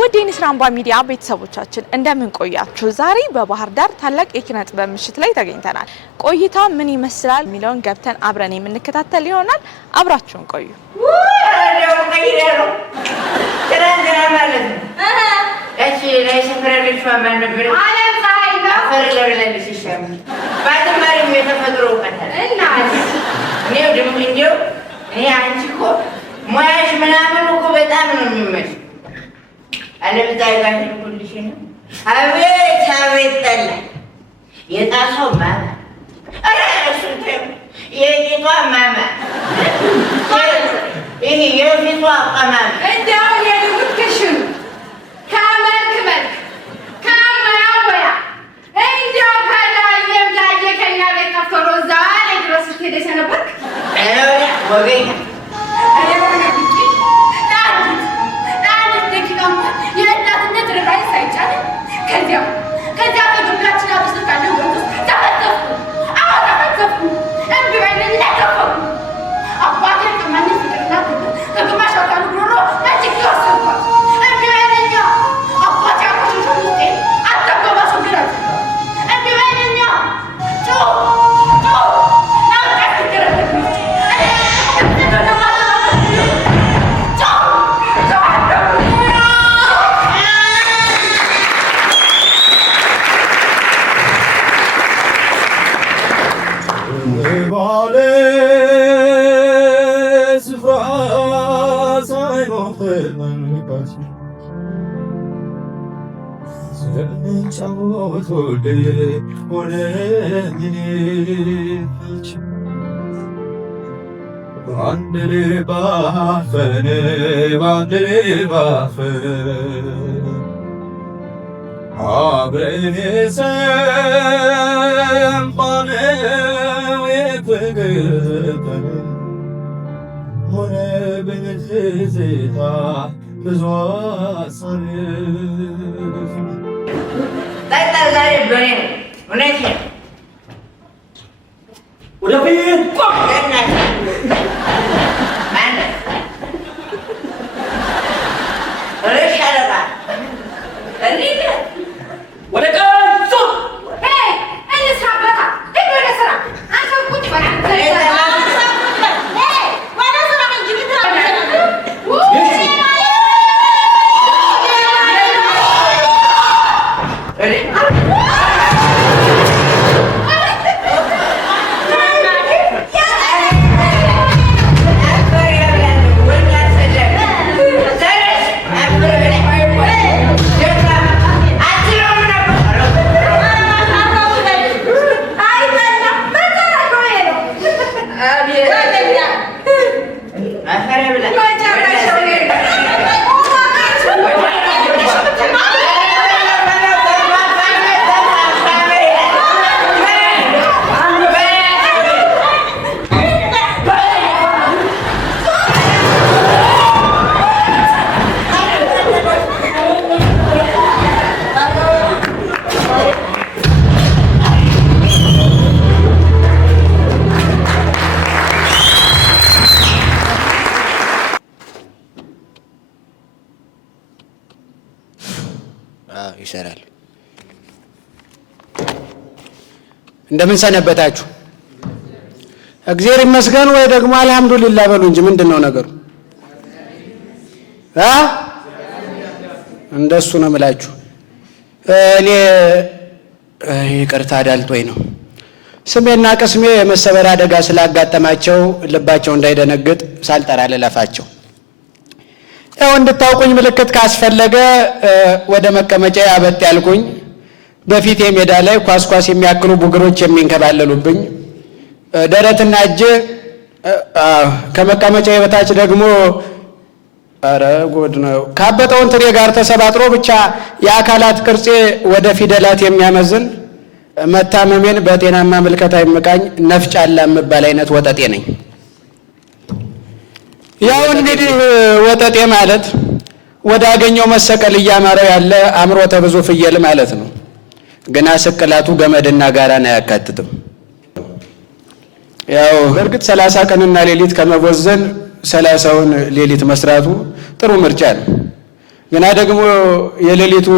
ወዲን ስራምባ ሚዲያ ቤተሰቦቻችን እንደምን ቆያችሁ? ዛሬ በባህር ዳር ታላቅ የኪነ ጥበብ ምሽት ላይ ተገኝተናል። ቆይታ ምን ይመስላል የሚለውን ገብተን አብረን የምንከታተል ይሆናል። አብራችሁን ቆዩ። ሙያሽ ምናምን እኮ በጣም ነው የሚመች አለብታይ ጋር ሁሉሽ ነው አቤት አቤት ጠላ የጣሰው ማማ እሱት የጌቷ ማማ ይሄ የፊቷ አቀማማ እንደው የልብክሽን ከመልክ መልክ ከሙያ እንደው ከዳየም ዳየ ከኛ ቤት ጠፍቶ ዛሬ ድረስ ስትሄደሽ ነበር ወገኛ ይሰራል። እንደምን ሰነበታችሁ? እግዚአብሔር ይመስገን ወይ ደግሞ አልহামዱሊላህ በሉ እንጂ ምንድነው ነገሩ? እንደሱ ነው የምላችሁ። እኔ ይቅርታ ዳልጦኝ ነው። ስሜና ቅስሜ የመሰበር አደጋ ስላጋጠማቸው ልባቸው እንዳይደነግጥ ሳልጠራ ልለፋቸው። ያው እንድታውቁኝ ምልክት ካስፈለገ ወደ መቀመጫ ያበጥ ያልኩኝ በፊት ሜዳ ላይ ኳስ የሚያክሉ ቡግሮች የሚንከባለሉብኝ ደረትና እጄ ከመቀመጫ በታች ደግሞ አረ ጎድ ነው ካበጠው እንትሬ ጋር ተሰባጥሮ ብቻ የአካላት ቅርጼ ወደ ፊደላት የሚያመዝን መታመሜን በጤናማ ምልከታ ይመቃኝ ነፍጫላ የምባል አይነት ወጠጤ ነኝ። ያው እንግዲህ ወጠጤ ማለት ወደ አገኘው መሰቀል እያማረው ያለ አምሮተ ብዙ ፍየል ማለት ነው። ግና ስቅላቱ ገመድና ጋራን አያካትትም። ያው በርግጥ 30 ቀንና ሌሊት ከመወዘን 30ውን ሌሊት መስራቱ ጥሩ ምርጫ ነው። ገና ደግሞ የሌሊቱ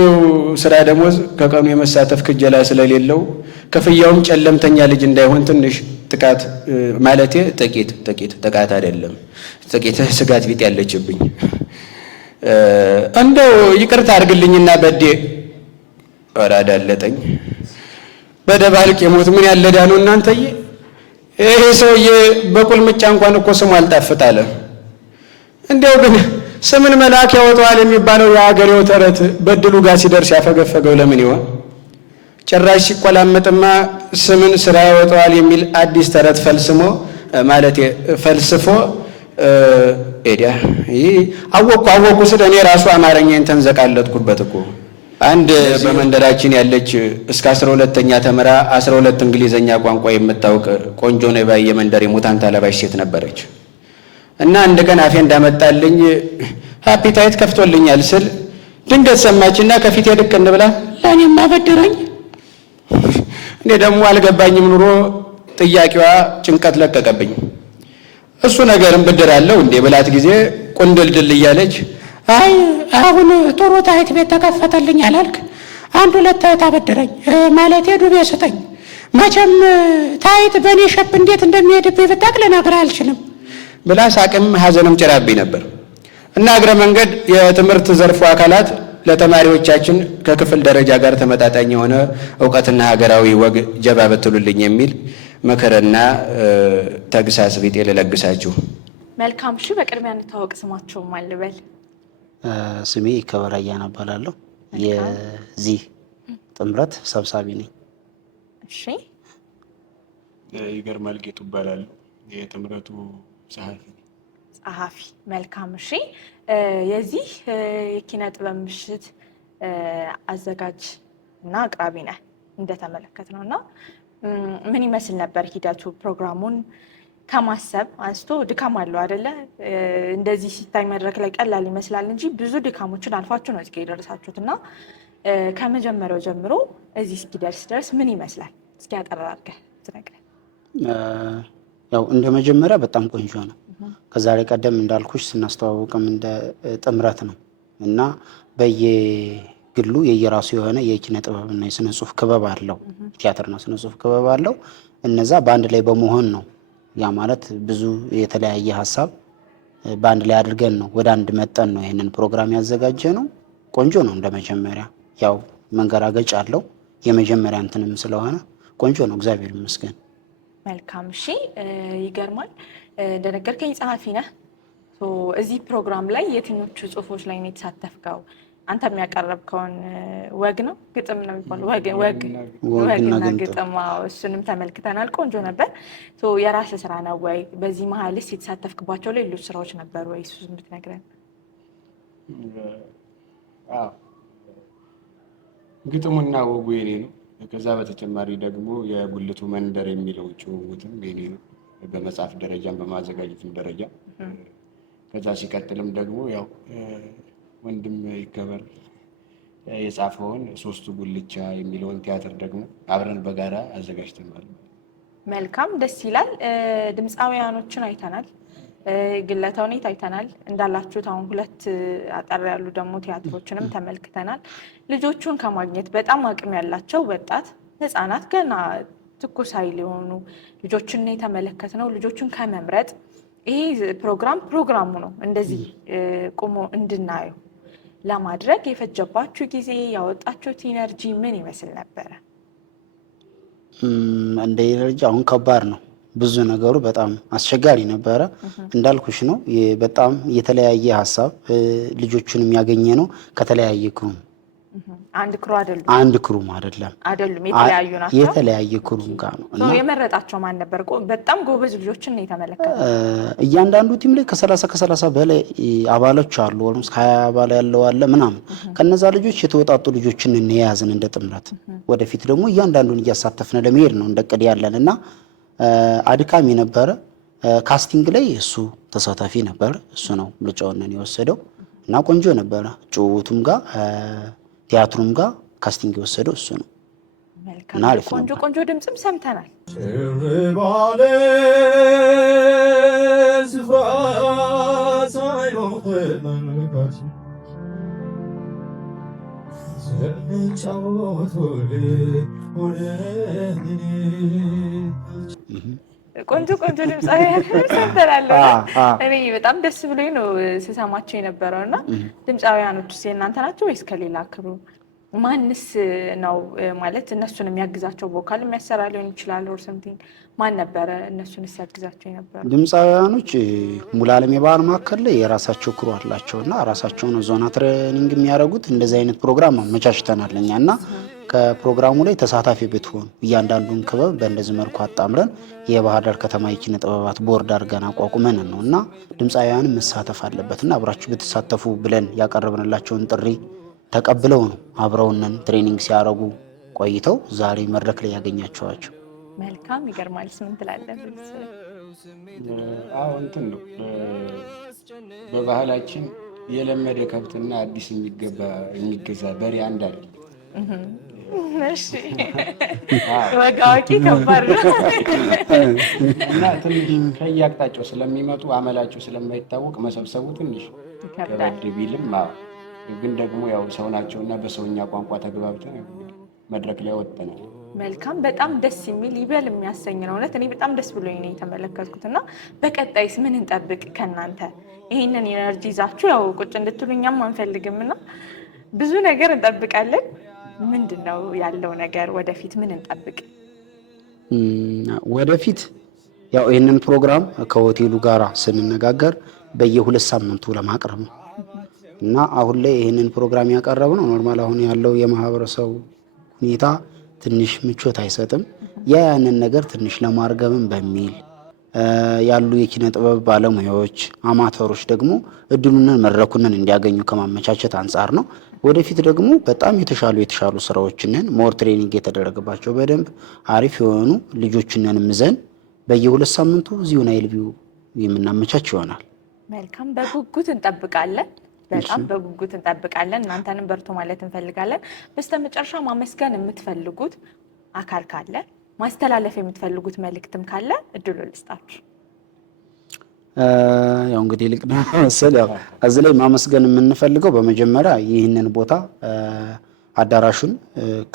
ስራ ደሞዝ ከቀኑ የመሳተፍ ክጀላ ስለሌለው ክፍያውም ጨለምተኛ ልጅ እንዳይሆን ትንሽ ጥቃት ማለቴ ጥቂት ጥቃት አይደለም ጥቂት ስጋት ቢጥ ያለችብኝ እንደው ይቅርታ አድርግልኝና በዴ ወራዳለጠኝ በደባልቅ የሞት ምን ያለዳ ነው እናንተዬ ይሄ ሰውዬ በቁልምጫ እንኳን እኮ ስሙ አልጣፍጣለ እንደው ግን ስምን መልአክ ያወጣዋል የሚባለው የአገሬው ተረት በድሉ ጋር ሲደርስ ያፈገፈገው ለምን ይሆን? ጭራሽ ሲቆላመጥማ ስምን ስራ ያወጣዋል የሚል አዲስ ተረት ፈልስፎ ኤዲያ አወቁ ስለ እኔ ራሱ አማርኛን ተንዘቃለጥኩበት እኮ። አንድ በመንደራችን ያለች እስከ 12ኛ ተመራ 12 እንግሊዘኛ ቋንቋ የምታውቅ ቆንጆ ነው ባይ የመንደር የሙታን ታለባሽ ሴት ነበረች። እና አንድ ቀን አፌ እንዳመጣልኝ አፒታይት ከፍቶልኛል ስል ድንገት ሰማችና ከፊቴ ድቅን ብላ ለኔም አበድረኝ። እኔ ደግሞ አልገባኝም ኑሮ ጥያቄዋ ጭንቀት ለቀቀብኝ። እሱ ነገርም ብድር አለው እንዴ ብላት ጊዜ ቁንድልድል እያለች አይ አሁን ጥሩ ታይት ቤት ተከፈተልኝ አላልክ? አንድ ሁለት ታይት አበድረኝ ማለቴ ዱቤ ስጠኝ። መቼም ታይት በኔ ሸፕ እንዴት እንደሚሄድብኝ ብታውቅ ልነግርህ አልችልም ብላ ሳቅም ሐዘንም ጭራብኝ ነበር። እና እግረ መንገድ የትምህርት ዘርፉ አካላት ለተማሪዎቻችን ከክፍል ደረጃ ጋር ተመጣጣኝ የሆነ ዕውቀትና ሀገራዊ ወግ ጀባ በትሉልኝ የሚል መከረና ተግሳጽ ቢጤ ልለግሳችሁ። መልካም እሺ፣ በቅድሚያ እንታወቅ። ስማቸው ማን ልበል? ስሜ ከበራያና እባላለሁ። የዚህ ጥምረት ሰብሳቢ ነኝ። እሺ። ይገርማል ጌቱ እባላለሁ። የጥምረቱ ጸሐፊ። መልካም እሺ። የዚህ የኪነ ጥበብ ምሽት አዘጋጅ እና አቅራቢ ነህ እንደተመለከትነው እና ምን ይመስል ነበር ሂደቱ? ፕሮግራሙን ከማሰብ አንስቶ ድካም አለው አይደለ? እንደዚህ ሲታይ መድረክ ላይ ቀላል ይመስላል እንጂ ብዙ ድካሞችን አልፋችሁ ነው እዚህ የደረሳችሁት እና ከመጀመሪያው ጀምሮ እዚህ እስኪደርስ ምን ይመስላል? እስኪ አጠር አድርገህ ትነግረን። ያው እንደ መጀመሪያ በጣም ቆንጆ ነው። ከዛሬ ቀደም እንዳልኩሽ ስናስተዋወቅም እንደ ጥምረት ነው እና በየግሉ የየራሱ የሆነ የኪነ ጥበብና የስነ ጽሁፍ ክበብ አለው። ቲያትርና ስነ ጽሁፍ ክበብ አለው። እነዛ በአንድ ላይ በመሆን ነው። ያ ማለት ብዙ የተለያየ ሀሳብ በአንድ ላይ አድርገን ነው ወደ አንድ መጠን ነው ይሄንን ፕሮግራም ያዘጋጀ ነው። ቆንጆ ነው። እንደ መጀመሪያ ያው መንገራገጭ አለው የመጀመሪያ እንትንም ስለሆነ ቆንጆ ነው። እግዚአብሔር ይመስገን። መልካም እሺ። ይገርማል። እንደነገርከኝ ጸሐፊ ነህ። እዚህ ፕሮግራም ላይ የትኞቹ ጽሁፎች ላይ ነው የተሳተፍከው? አንተ የሚያቀረብከውን ወግ ነው ግጥም ነው የሚባለው? ወግና ግጥም። እሱንም ተመልክተናል። ቆንጆ ነበር። የራስህ ስራ ነው ወይ? በዚህ መሀልስ የተሳተፍክባቸው ሌሎች ስራዎች ነበሩ ወይ? እሱ ብትነግረን። ግጥሙና ወጉ የኔ ነው። ከዛ በተጨማሪ ደግሞ የጉልቱ መንደር የሚለው ጭውውትም የኔ ነው፣ በመጽሐፍ ደረጃም በማዘጋጀትም ደረጃ። ከዛ ሲቀጥልም ደግሞ ያው ወንድም ይከበር የጻፈውን ሶስቱ ጉልቻ የሚለውን ቲያትር ደግሞ አብረን በጋራ አዘጋጅተናል። መልካም፣ ደስ ይላል። ድምፃውያኖችን አይተናል፣ ግለ ተውኔት አይተናል። እንዳላችሁት አሁን ሁለት አጠር ያሉ ደግሞ ቲያትሮችንም ተመልክተናል። ልጆቹን ከማግኘት በጣም አቅም ያላቸው ወጣት ህፃናት ገና ትኩስ ኃይል የሆኑ ልጆችን የተመለከትነው። ልጆቹን ከመምረጥ ይሄ ፕሮግራሙ ነው እንደዚህ ቆሞ እንድናየው ለማድረግ የፈጀባችሁ ጊዜ ያወጣችሁት ኢነርጂ ምን ይመስል ነበረ? እንደ ኢነርጂ አሁን ከባድ ነው። ብዙ ነገሩ በጣም አስቸጋሪ ነበረ። እንዳልኩሽ ነው። በጣም የተለያየ ሀሳብ ልጆቹን የሚያገኘ ነው ከተለያየ ክሩም። አንድ ክሩ አይደሉም። አንድ ክሩም አይደለም፣ የተለያዩ ናቸው። የተለያየ ክሩም ጋር ነው እና የመረጣቸው ማን ነበር? በጣም ጎበዝ ልጆችን ነው የተመለከተው። እያንዳንዱ ቲም ላይ ከ30 በላይ አባሎች አሉ። ወይስ 20 አባል ያለው አለ ምናምን። ከነዛ ልጆች የተወጣጡ ልጆችን እንያዝን እንደ ጥምረት። ወደፊት ደግሞ እያንዳንዱን እያሳተፍን ለመሄድ ነው እንደቀድ ያለን እና አድካሚ ነበረ። ካስቲንግ ላይ እሱ ተሳታፊ ነበር። እሱ ነው ምርጫውን የወሰደው እና ቆንጆ ነበረ። ጭውውቱም ጋር ቲያትሩም ጋር ካስቲንግ የወሰደው እሱ ነው። ቆንጆ ቆንጆ ድምፅም ሰምተናል። ቆንጆ ቆንጆ ድምፃውያን ሰምተናለሁ። እኔ በጣም ደስ ብሎኝ ነው ስሰማቸው የነበረው። እና ድምፃውያኖች የእናንተ ናቸው ወይስ ከሌላ ክሩ? ማንስ ነው ማለት እነሱን የሚያግዛቸው? ቮካል የሚያሰራ ሊሆን ይችላል ኦር ሰምቲንግ። ማን ነበረ እነሱን ሲያግዛቸው የነበረ? ድምፃውያኖች ሙሉዓለም የባህል ማዕከል ላይ የራሳቸው ክሩ አላቸው እና ራሳቸውን ዞና ትሬኒንግ የሚያደርጉት እንደዚህ አይነት ፕሮግራም አመቻችተናል እኛ እና ከፕሮግራሙ ላይ ተሳታፊ ብትሆን እያንዳንዱን ክበብ በእንደዚህ መልኩ አጣምረን የባህር ዳር ከተማ የኪነ ጥበባት ቦርድ አድርገን አቋቁመን ነው እና ድምፃውያንም መሳተፍ አለበት እና አብራችሁ ብትሳተፉ ብለን ያቀረብንላቸውን ጥሪ ተቀብለው ነው አብረውንን ትሬኒንግ ሲያደርጉ ቆይተው ዛሬ መድረክ ላይ ያገኛቸዋቸው። መልካም ይገርማል። ምን ትላለህ? አዎ እንትን ነው በባህላችን የለመደ ከብትና አዲስ የሚገዛ በሬ አንድ አይደለም። እሺ ወግ አዋቂ ከባድ ነው እና ትንሽ ከየአቅጣጫው ስለሚመጡ አመላቸው ስለማይታወቅ መሰብሰቡ ትንሽ ከበድ ቢልም ግን ደግሞ ያው ሰው ናቸውና በሰውኛ ቋንቋ ተግባብተን መድረክ ላይ ወጥተናል። መልካም በጣም ደስ የሚል ይበል የሚያሰኝ ነው። እውነት እኔ በጣም ደስ ብሎኝ ነው የተመለከትኩት። እና በቀጣይስ ምን እንጠብቅ ከእናንተ? ይህንን ኢነርጂ ይዛችሁ ያው ቁጭ እንድትሉ እኛም አንፈልግም እና ብዙ ነገር እንጠብቃለን። ምንድን ነው ያለው ነገር? ወደፊት ምን እንጠብቅ? ወደፊት ያው ይህንን ፕሮግራም ከሆቴሉ ጋር ስንነጋገር በየ2 ሳምንቱ ለማቅረብ ነው እና አሁን ላይ ይህንን ፕሮግራም ያቀረብነው ኖርማል አሁን ያለው የማህበረሰቡ ሁኔታ ትንሽ ምቾት አይሰጥም። ያንን ነገር ትንሽ ለማርገብም በሚል ያሉ የኪነ ጥበብ ባለሙያዎች አማተሮች ደግሞ እድሉንን መድረኩንን እንዲያገኙ ከማመቻቸት አንጻር ነው። ወደፊት ደግሞ በጣም የተሻሉ ስራዎችንን ሞር ትሬኒንግ የተደረገባቸው በደንብ አሪፍ የሆኑ ልጆችንን ምዘን በየ2 ሳምንቱ እዚሁ ናይል ቪው የምናመቻች ይሆናል። መልካም በጉጉት እንጠብቃለን። በጣም በጉጉት እንጠብቃለን። እናንተንም በርቱ ማለት እንፈልጋለን። በስተመጨረሻ ማመስገን የምትፈልጉት አካል ካለ ማስተላለፍ የምትፈልጉት መልእክትም ካለ እድሉ ልስጣችሁ። ያው እንግዲህ ልቅና መሰል ያው እዚህ ላይ ማመስገን የምንፈልገው በመጀመሪያ ይህንን ቦታ አዳራሹን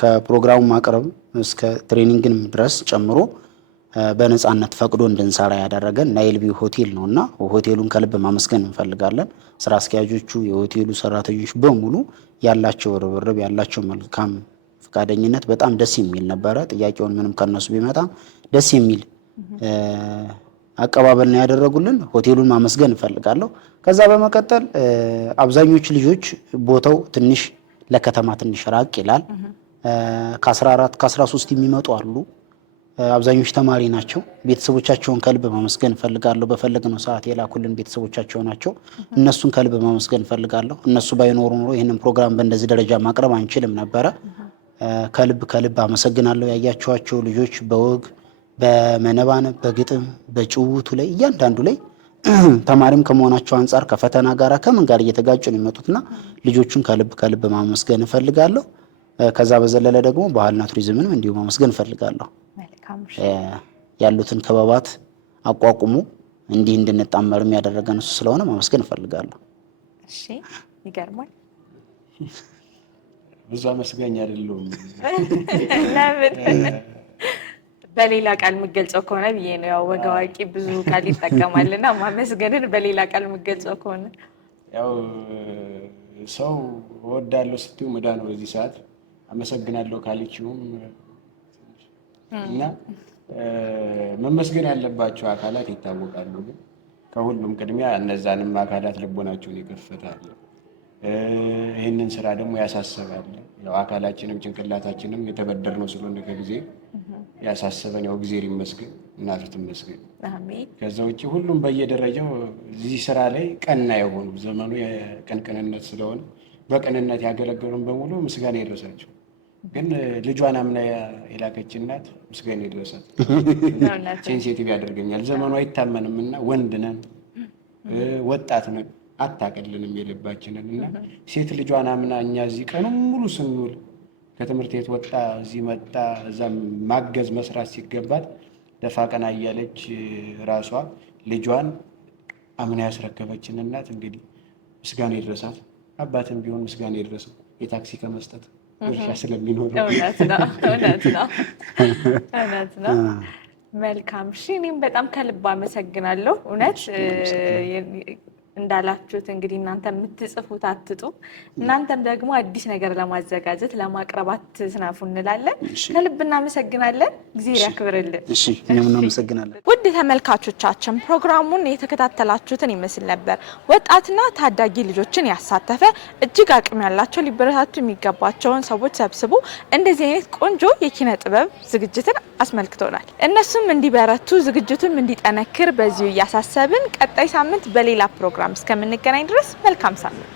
ከፕሮግራሙ ማቅረብ እስከ ትሬኒንግን ድረስ ጨምሮ በነጻነት ፈቅዶ እንድንሰራ ያደረገን ናይል ቪው ሆቴል ነውና ሆቴሉን ከልብ ማመስገን እንፈልጋለን። ስራ አስኪያጆቹ፣ የሆቴሉ ሰራተኞች በሙሉ ያላቸው ርብርብ ያላቸው መልካም ፈቃደኝነት በጣም ደስ የሚል ነበረ። ጥያቄውን ምንም ከነሱ ቢመጣ ደስ የሚል አቀባበል ነው ያደረጉልን። ሆቴሉን ማመስገን እንፈልጋለሁ። ከዛ በመቀጠል አብዛኞቹ ልጆች ቦታው ትንሽ ለከተማ ትንሽ ራቅ ይላል። ከ14 ከ13 የሚመጡ አሉ። አብዛኞቹ ተማሪ ናቸው። ቤተሰቦቻቸውን ከልብ ማመስገን እንፈልጋለሁ። በፈለግነው ሰዓት የላኩልን ቤተሰቦቻቸው ናቸው። እነሱን ከልብ ማመስገን እንፈልጋለሁ። እነሱ ባይኖሩ ኖሮ ይህንን ፕሮግራም በእንደዚህ ደረጃ ማቅረብ አንችልም ነበረ። ከልብ አመሰግናለሁ። ያያቸዋቸው ልጆች በወግ በመነባነብ በግጥም በጭውቱ ላይ እያንዳንዱ ላይ ተማሪም ከመሆናቸው አንጻር ከፈተና ጋር ከምን ጋር እየተጋጩ ነው የሚመጡትና ልጆቹን ከልብ ማመስገን እንፈልጋለሁ። ከዛ በዘለለ ደግሞ ባህልና ቱሪዝምንም እንዲሁ ማመስገን እንፈልጋለሁ። ያሉትን ክበባት አቋቁሙ እንዲህ እንድንጣመርም ያደረገን እሱ ስለሆነ ማመስገን እንፈልጋለሁ። እሺ ይገርማል። ብዙ አመስጋኝ አይደለሁም። በሌላ ቃል የምገልጸው ከሆነ ብዬ ነው። ያው ወግ አዋቂ ብዙ ቃል ይጠቀማልና ማመስገንን በሌላ ቃል የምገልጸው ከሆነ ያው ሰው እወዳለሁ ስትዩ መዳ ነው። በዚህ ሰዓት አመሰግናለሁ ካለችውም እና መመስገን ያለባቸው አካላት ይታወቃሉ። ግን ከሁሉም ቅድሚያ እነዛንም አካላት ልቦናቸውን ይከፍታል። ይህንን ስራ ደግሞ ያሳሰባል። ያው አካላችንም ጭንቅላታችንም የተበደርነው ስለሆነ ከጊዜ ያሳሰበን ያው ጊዜ ይመስገን እናቱ ትመስገን። አሜን። ከዛ ውጪ ሁሉም በየደረጃው እዚህ ስራ ላይ ቀና የሆኑ ዘመኑ የቅንቅንነት ስለሆነ በቅንነት ያገለገሉን በሙሉ ምስጋና ይድረሳቸው። ግን ልጇን አምና የላከች እናት ምስጋና ይድረሳት። ሴንሲቲቭ ያደርገኛል። ዘመኑ አይታመንምና ወንድ ነን ወጣት ነን አታቀልንም የልባችንን እና ሴት ልጇን አምና እኛ እዚህ ቀኑን ሙሉ ስንውል ከትምህርት ቤት ወጣ እዚህ መጣ እዛ ማገዝ መስራት ሲገባት ደፋ ቀና እያለች ራሷ ልጇን አምና ያስረከበችን እናት እንግዲህ ምስጋና ይድረሳት። አባትም ቢሆን ምስጋና ይድረሰው። የታክሲ ከመስጠት ድርሻ ስለሚኖር እውነት ነው። መልካም እሺ፣ እኔም በጣም ከልብ አመሰግናለሁ። እውነት እንዳላችሁት እንግዲህ እናንተ የምትጽፉት አትጡ፣ እናንተም ደግሞ አዲስ ነገር ለማዘጋጀት ለማቅረብ አትስናፉ እንላለን። ከልብ እናመሰግናለን። እግዚአብሔር ያክብርልን። እሺ፣ እኛም እናመሰግናለን። ውድ ተመልካቾቻችን ፕሮግራሙን የተከታተላችሁትን ይመስል ነበር። ወጣትና ታዳጊ ልጆችን ያሳተፈ እጅግ አቅም ያላቸው ሊበረታቱ የሚገባቸውን ሰዎች ሰብስቦ እንደዚህ አይነት ቆንጆ የኪነ ጥበብ ዝግጅትን አስመልክቶናል። እነሱም እንዲበረቱ ዝግጅቱም እንዲጠነክር በዚሁ እያሳሰብን ቀጣይ ሳምንት በሌላ ፕሮግራም እስከምንገናኝ ድረስ መልካም ሳምንት